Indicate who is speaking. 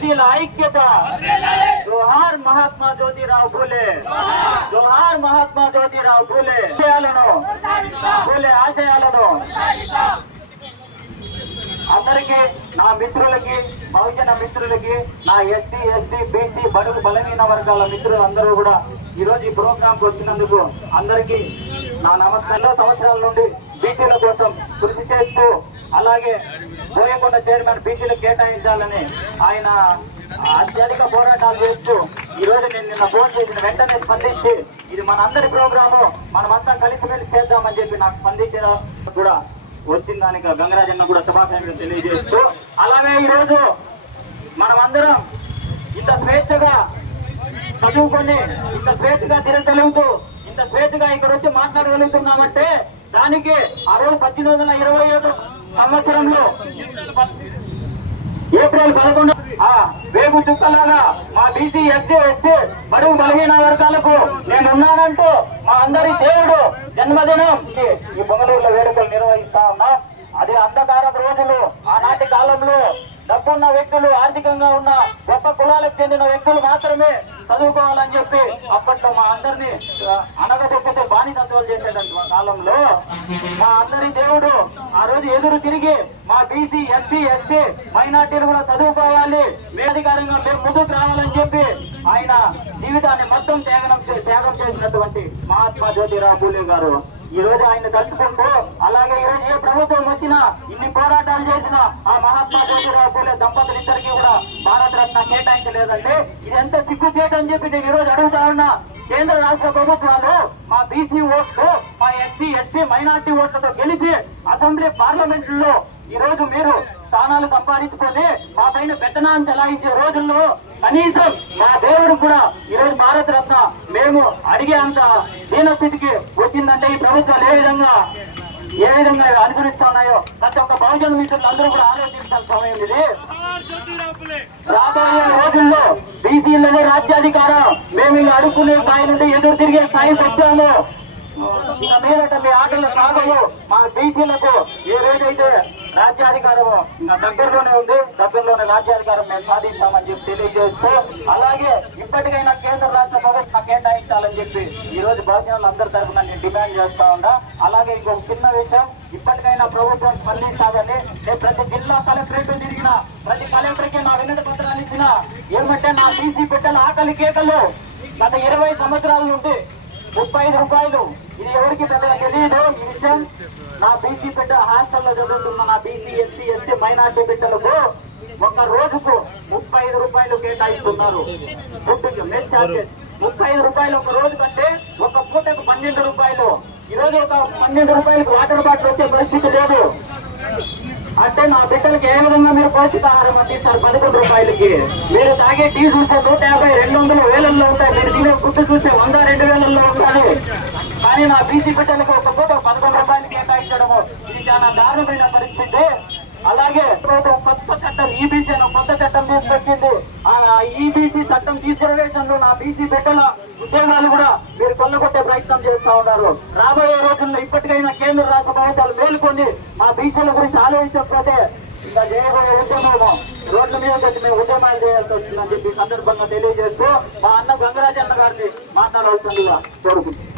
Speaker 1: బీసీల ఐక్యత జోహార్ మహాత్మా జ్యోతిరావు పూలే జోహార్ మహాత్మా జ్యోతిరావు పూలే ఆశయాలను పూలే ఆశయాలను అందరికీ నా మిత్రులకి బహుజన మిత్రులకి నా ఎస్సీ ఎస్టీ బీసీ బడుగు బలహీన వర్గాల మిత్రులు అందరూ కూడా ఈ రోజు ఈ ప్రోగ్రామ్కు వచ్చినందుకు అందరికీ నా నమస్కారం సంవత్సరాల నుండి బీసీల కోసం కృషి చేస్తూ అలాగే బోయకొండ చైర్మన్ బీసీలకు కేటాయించాలని ఆయన అత్యధిక పోరాటాలు చేస్తూ ఈ రోజు నేను నిన్న ఫోన్ చేసిన వెంటనే స్పందించి ఇది మన అందరి ప్రోగ్రాము మనమంతా కలిసిమెలిసి చేద్దామని చెప్పి నాకు స్పందించిన కూడా వచ్చిందానికి గంగరాజన్న కూడా శుభాకాంక్షలు తెలియజేస్తూ అలాగే ఈరోజు మనమందరం ఇంత స్వేచ్ఛగా చదువుకొని ఇంత స్వేచ్ఛగా తిరగలుగుతూ ఇంత స్వేచ్ఛగా ఇక్కడ వచ్చి మాట్లాడగలుగుతున్నామంటే దానికి ఆ రోజు పద్దెనిమిది వందల ఇరవై ఏడు సంవత్సరంలో ఏప్రిల్ పదకొండు వేగు చుక్కలాగా మా బీసీ ఎస్సీ ఎస్టీ బడుగు బలహీన వర్గాలకు నేను ఉన్నానంటూ మా అందరి దేవుడు జన్మదినం ఈ బొంగళూరులో వేడుకలు నిర్వహిస్తా ఉన్నాం. అది అంధకారపు రోజులు. డబ్బున్న వ్యక్తులు ఆర్థికంగా ఉన్న గొప్ప కులాలకు చెందిన వ్యక్తులు మాత్రమే చదువుకోవాలని చెప్పి అప్పట్లో మా అందరినీ అనగదొక్కితే బానిసత్వాలు చేసేటటువంటి కాలంలో మా అందరి దేవుడు ఆ రోజు ఎదురు తిరిగి మా బీసీ ఎస్సీ ఎస్టీ మైనార్టీలు కూడా చదువుకోవాలి మేధికారంగా మేము ముందుకు రావాలని చెప్పి ఆయన జీవితాన్ని మొత్తం త్యాగం త్యాగం చేసినటువంటి మహాత్మా జ్యోతిరావు పూలే గారు. ఈ రోజు ఆయన తలుచుకుంటూ అలాగే ఈ రోజు ఏ ప్రభుత్వం వచ్చినా ఇన్ని పోరాటాలు చేసిన ఆ మహాత్మా జ్యోతిరావు పూలే దంపతులిద్దరికీ కూడా భారతరత్న కేటాయించలేదండి ఇది ఎంత సిగ్గు చేయటం చెప్పి నేను ఈ రోజు అడుగుతా ఉన్నా. కేంద్ర రాష్ట్ర ప్రభుత్వాలు మా బీసీ ఓట్లు మా ఎస్సీ ఎస్టీ మైనార్టీ ఓట్లతో గెలిచి అసెంబ్లీ పార్లమెంట్లో ఈ రోజు మీరు స్థానాలు సంపాదించుకొని మా పైన పెత్తనాన్ని చలాయించే రోజుల్లో కనీసం మా దేవుడు కూడా ఈ రోజు మేము అడిగే అంత దీనస్థితికి వచ్చిందంటే ఈ ప్రభుత్వాలు ఏ విధంగా ఏ విధంగా అనుసరిస్తున్నాయో ప్రతి ఒక్క బహుజన మిత్రులు అందరూ కూడా ఆలోచించాల్సిన సమయం ఇది. రాబోయే రోజుల్లో బీసీలోనే రాజ్యాధికారం మేము అడుక్కునే స్థాయి నుండి ఎదురు తిరిగే స్థాయికి వచ్చాము. ఇక మీదట మీ ఆటలు సాగము మా బీసీలకు ఏ రోజైతే రాజ్యాధికారం ఇంకా దగ్గరలోనే ఉంది దగ్గరలోనే రాజ్యాధికారం మేము సాధిస్తామని చెప్పి తెలియజేస్తూ అలాగే ఇప్పటికైనా కేంద్ర రాష్ట్ర ప్రభుత్వం కేటాయించాలని చెప్పి ఈ రోజు బహుజనులు అందరి తరఫున నేను డిమాండ్ చేస్తా ఉన్నా. అలాగే ఇంకొక చిన్న విషయం ఇప్పటికైనా ప్రభుత్వం స్పందించాలని నేను ప్రతి జిల్లా కలెక్టరేట్ తిరిగిన ప్రతి కలెక్టర్కి నా వినతి పత్రాలు ఇచ్చిన ఏమంటే నా బీసీ బిడ్డల ఆకలి కేకలు గత ఇరవై సంవత్సరాల నుండి ముప్పై ఐదు రూపాయలు. ఇది ఎవరికి పెద్దగా తెలియదు ఈ విషయం నా బీసీ బిడ్డ హాస్టల్లో చదువుతున్న నా బీసీ ఎస్సీ ఎస్టీ మైనార్టీ బిడ్డలకు ఒక రోజుకు ముప్పై ఐదు రూపాయలు కేటాయిస్తున్నారు. ఫుడ్కి మెల్ ముప్పై ఐదు రూపాయలు ఒక రోజు కంటే ఒక పూటకు పన్నెండు రూపాయలు. ఈ రోజు ఒక పన్నెండు రూపాయలకు వాటర్ బాటిల్ వచ్చే పరిస్థితి లేదు. అంటే నా బిడ్డలకి ఏ విధంగా మీరు పౌష్టికాహారం అందిస్తారు? పదకొండు రూపాయలకి. మీరు తాగే టీ చూస్తే నూట యాభై రెండు వందల వేలల్లో ఉంటాయి. మీరు తినే గుడ్డు చూస్తే వంద రెండు వేలల్లో ఉంటాయి కానీ నా బీసీ బిడ్డలకు ఒక పూట పదకొండు రూపాయలు కేటాయించడము. ఇది చాలా దారుణమైన పరిస్థితి. అలాగే కొత్త చట్టం ఈబీసీ అనే కొత్త చట్టం తీసుకొచ్చింది. ఆ ఈబీసీ చట్టం తీసుకురవేశంలో నా బీసీ బిడ్డల ఉద్యోగాలు కూడా మీరు కొల్లగొట్టే ప్రయత్నం చేస్తా ఉన్నారు. రాబోయే రోజుల్లో ఇప్పటికైనా కేంద్ర రాష్ట్ర ప్రభుత్వాలు మేలుకొని మా బీసీల గురించి ఆలోచించకపోతే ఇంకా చేయబోయే ఉద్యమము రోడ్ల మీద వచ్చి మేము ఉద్యమాలు చేయాల్సి వచ్చిందని చెప్పి సందర్భంగా తెలియజేస్తూ మా అన్న గంగరాజన్న గారిని మాట్లాడవలసిందిగా కోరుకుంటున్నాం